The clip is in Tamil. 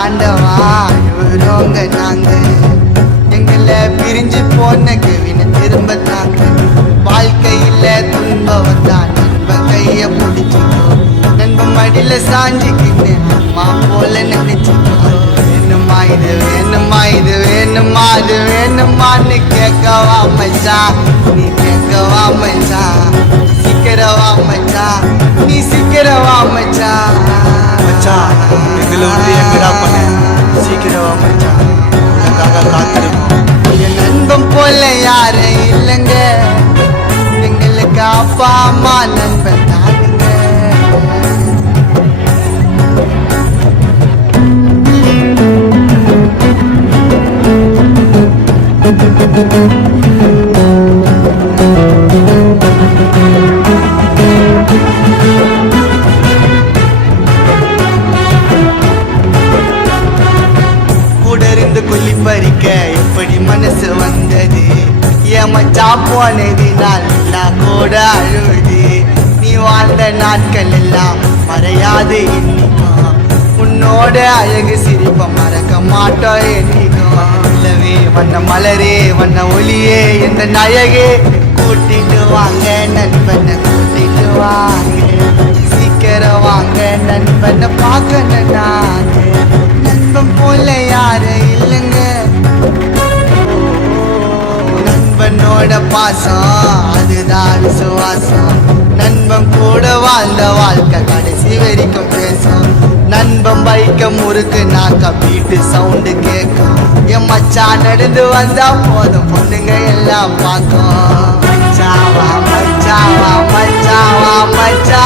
ஆண்டவா அழுவுறோங்க நாங்க. எங்களை பிரிஞ்சு போன கவினை திரும்ப தாங்க. வாழ்க்கையில துன்பம் வந்தா நண்பன் கைய பிடிச்சிக்கோ. நண்பன் மடியில சாஞ்சிக்கின்னு அம்மா போல நினைச்சிக்கோ. வேணுமா இது வேணுமா இது வேணுமா அது வேணுமான்னு கேட்கவா மச்சான், நீ கேட்கவா மச்சான். சீக்கிரவா மச்சான், நீ சீக்கிரவா மச்சான். மச்சான் எங்களை வந்து எங்கடா பண்ண, சீக்கிரவா மச்சான், உனக்காக காத்திருக்கோம். என் நண்பன் போல யாரும் இல்லைங்க, எங்களுக்கு அப்பா அம்மா நண்பன் தானுங்க. கூட இருந்து கொல்லி பறிக்க எப்படி மனசு வந்தது, என் மச்சா போனது நான் கூட அழுது. நீ வாழ்ந்த நாட்கள் எல்லாம் மறையாது இன்னிக்கும், உன்னோட அழகு சிரிப்ப மறக்க மாட்டோம் என்னைக்கும். இல்லவே வண்ண மலரே வண்ண ஒளியே எந்த நாயகே, கூட்டிட்டு வாங்க நண்பனை கூட்டிட்டு வாங்க. சீக்கிரம் வாங்க நண்பனை பார்க்கணும் நாங்க. நண்பன் போல யாரும் இல்லைங்க, நண்பனோட பாசம் அதுதான் விசுவாசம். நண்பன் கூட வாழ்ந்த வாழ்க்கை கடைசி வரைக்கும் பேசும். நண்பன் பைக்க முறுக்கு நாக்க பீட்டு சவுண்டு கேட்கும். என் மச்சான் நடந்து வந்தா போதும் பொண்ணுங்க எல்லாம் பார்க்கும். மச்சாவா மச்சாவா மச்சாவா மச்சா